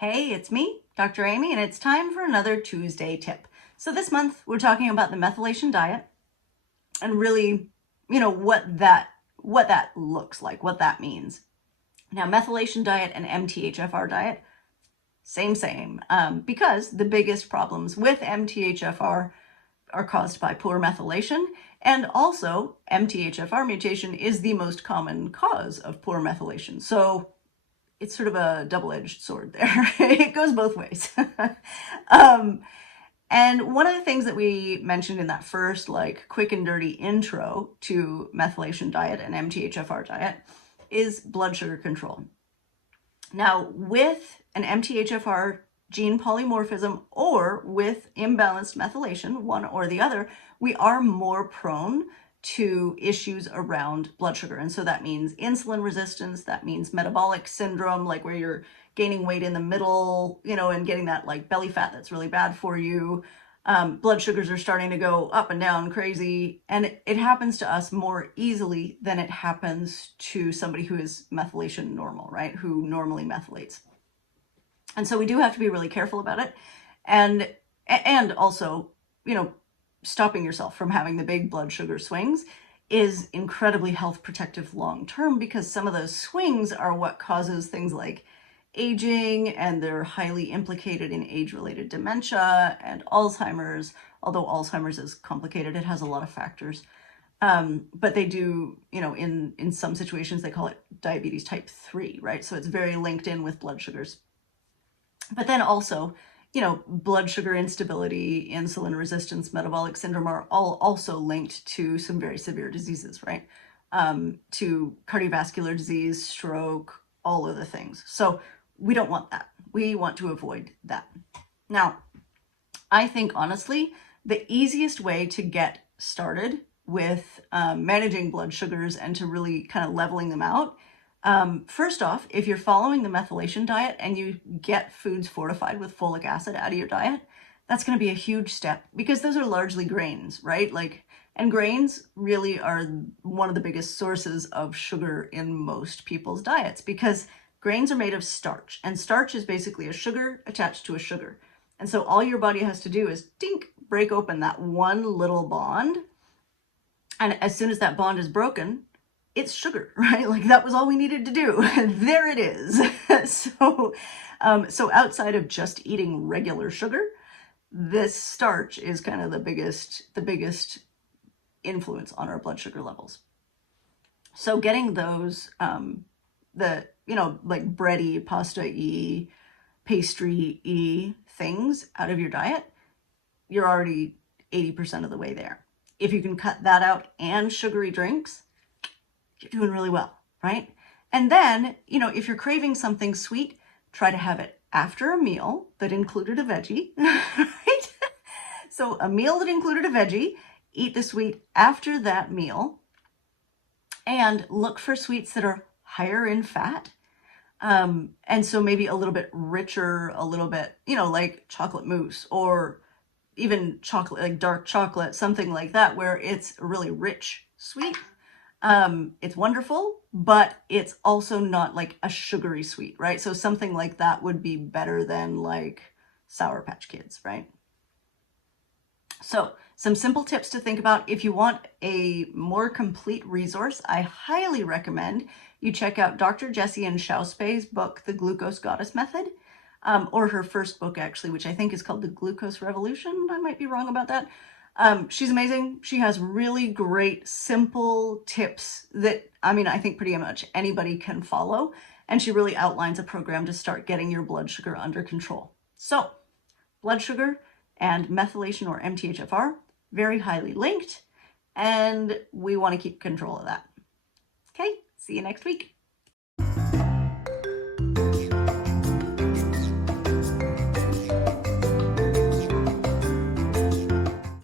Hey, it's me, Dr. Amy, and it's time for another Tuesday tip. So this month we're talking about the methylation diet and really, what that looks like, what that means. Now, methylation diet and MTHFR diet, same, because the biggest problems with MTHFR are caused by poor methylation, and also MTHFR mutation is the most common cause of poor methylation. So it's sort of a double-edged sword there. It goes both ways. And one of the things that we mentioned in that first quick and dirty intro to methylation diet and MTHFR diet is blood sugar control. Now, with an MTHFR gene polymorphism or with imbalanced methylation, one or the other, we are more prone to issues around blood sugar. And so that means insulin resistance, that means metabolic syndrome, like where you're gaining weight in the middle, and getting that belly fat that's really bad for you. Blood sugars are starting to go up and down crazy, and it happens to us more easily than it happens to somebody who is methylation normal, right? Who normally methylates. And so we do have to be really careful about it. And also, stopping yourself from having the big blood sugar swings is incredibly health protective long term, because some of those swings are what causes things like aging, and they're highly implicated in age-related dementia and Alzheimer's. Although Alzheimer's is complicated, it has a lot of factors. But they do, in some situations they call it diabetes type 3, right? So it's very linked in with blood sugars. But then also, blood sugar instability, insulin resistance, metabolic syndrome are all also linked to some very severe diseases, right? To cardiovascular disease, stroke, all of the things. So we don't want that. We want to avoid that. Now, I think honestly, the easiest way to get started with managing blood sugars and to really kind of leveling them out, first off, if you're following the methylation diet and you get foods fortified with folic acid out of your diet, that's going to be a huge step, because those are largely grains, right? And grains really are one of the biggest sources of sugar in most people's diets, because grains are made of starch, and starch is basically a sugar attached to a sugar. And so all your body has to do is break open that one little bond. And as soon as that bond is broken, it's sugar, right? That was all we needed to do. There it is. So outside of just eating regular sugar, this starch is kind of the biggest influence on our blood sugar levels. So getting those, bready, pasta-y, pastry-y things out of your diet, you're already 80% of the way there. If you can cut that out and sugary drinks, you're doing really well, right? And then, if you're craving something sweet, try to have it after a meal that included a veggie, right? So a meal that included a veggie, eat the sweet after that meal, and look for sweets that are higher in fat. And so maybe a little bit richer, a little bit, like chocolate mousse, or even chocolate, like dark chocolate, something like that, where it's a really rich sweet. It's wonderful, but it's also not like a sugary sweet, right? So something like that would be better than Sour Patch Kids, right? So some simple tips to think about. If you want a more complete resource, I highly recommend you check out Dr. Jessie Ann Shauspay's book, The Glucose Goddess Method, or her first book, actually, which I think is called The Glucose Revolution. I might be wrong about that. She's amazing. She has really great, simple tips that, I think pretty much anybody can follow. And she really outlines a program to start getting your blood sugar under control. So, blood sugar and methylation, or MTHFR, very highly linked, and we want to keep control of that. Okay, see you next week.